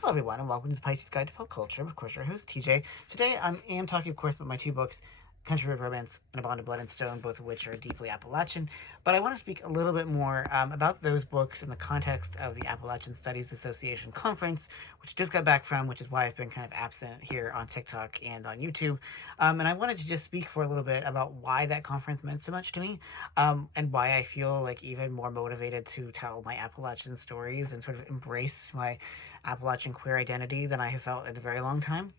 Hello everyone and welcome to the Pisces Guide to Pop Culture. Of course, your host TJ. Today I am talking, of course, about my two books, Country Road Romance and A Bond of Blood and Stone, both of which are deeply Appalachian. But I want to speak a little bit more about those books in the context of the Appalachian Studies Association Conference, which I just got back from, which is why I've been kind of absent here on TikTok and on YouTube. And I wanted to just speak for a little bit about why that conference meant so much to me, and why I feel like even more motivated to tell my Appalachian stories and sort of embrace my Appalachian queer identity than I have felt in a very long time.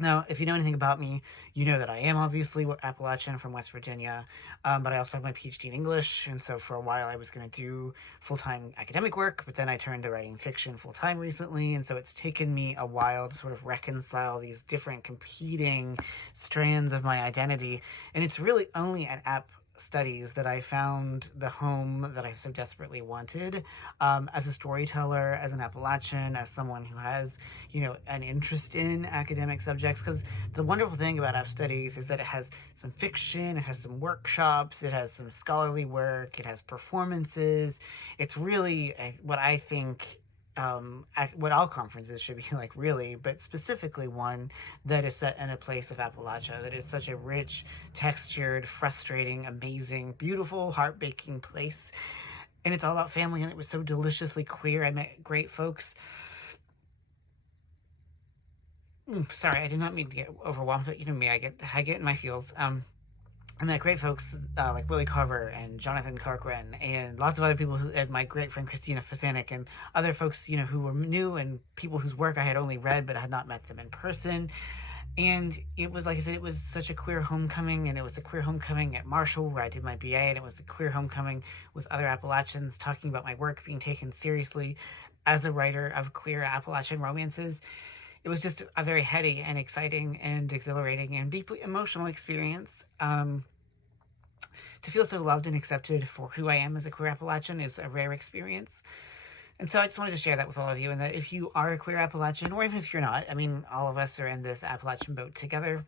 Now, if you know anything about me, you know that I am obviously Appalachian from West Virginia, but I also have my PhD in English, and so for a while I was going to do full-time academic work, but then I turned to writing fiction full-time recently, and so it's taken me a while to sort of reconcile these different competing strands of my identity, and it's really only at App Studies that I found the home that I so desperately wanted, as a storyteller, as an Appalachian, as someone who has, an interest in academic subjects. Because the wonderful thing about App Studies is that it has some fiction, it has some workshops, it has some scholarly work, it has performances. It's really what I think what all conferences should be like, really, but specifically one that is set in a place of Appalachia, that is such a rich, textured, frustrating, amazing, beautiful, heartbreaking place. And it's all about family, and it was so deliciously queer. I met great folks. Sorry, I did not mean to get overwhelmed, but you know me, I get in my feels. I met great folks like Willie Carver and Jonathan Corcoran and lots of other people, and my great friend Christina Fasanik and other folks, who were new, and people whose work I had only read but had not met them in person. And it was, like I said, it was such a queer homecoming, and it was a queer homecoming at Marshall where I did my BA, and it was a queer homecoming with other Appalachians talking about my work being taken seriously as a writer of queer Appalachian romances. It was just a very heady and exciting and exhilarating and deeply emotional experience. To feel so loved and accepted for who I am as a queer Appalachian is a rare experience. And so I just wanted to share that with all of you, and that if you are a queer Appalachian, or even if you're not, I mean, all of us are in this Appalachian boat together.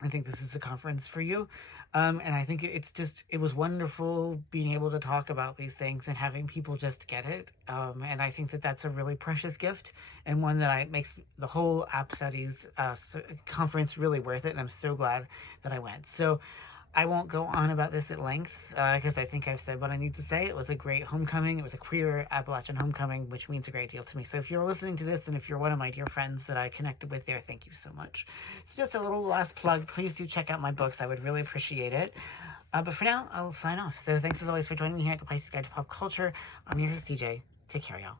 I think this is a conference for you. And I think it was wonderful being able to talk about these things and having people just get it. And I think that that's a really precious gift, and one that makes the whole App Studies conference really worth it. And I'm so glad that I went. So I won't go on about this at length, because I think I've said what I need to say. It was a great homecoming. It was a queer Appalachian homecoming, which means a great deal to me. So if you're listening to this, and if you're one of my dear friends that I connected with there, thank you so much. So just a little last plug. Please do check out my books. I would really appreciate it. But for now, I'll sign off. So thanks as always for joining me here at the Pisces Guide to Pop Culture. I'm your host, CJ. Take care, y'all.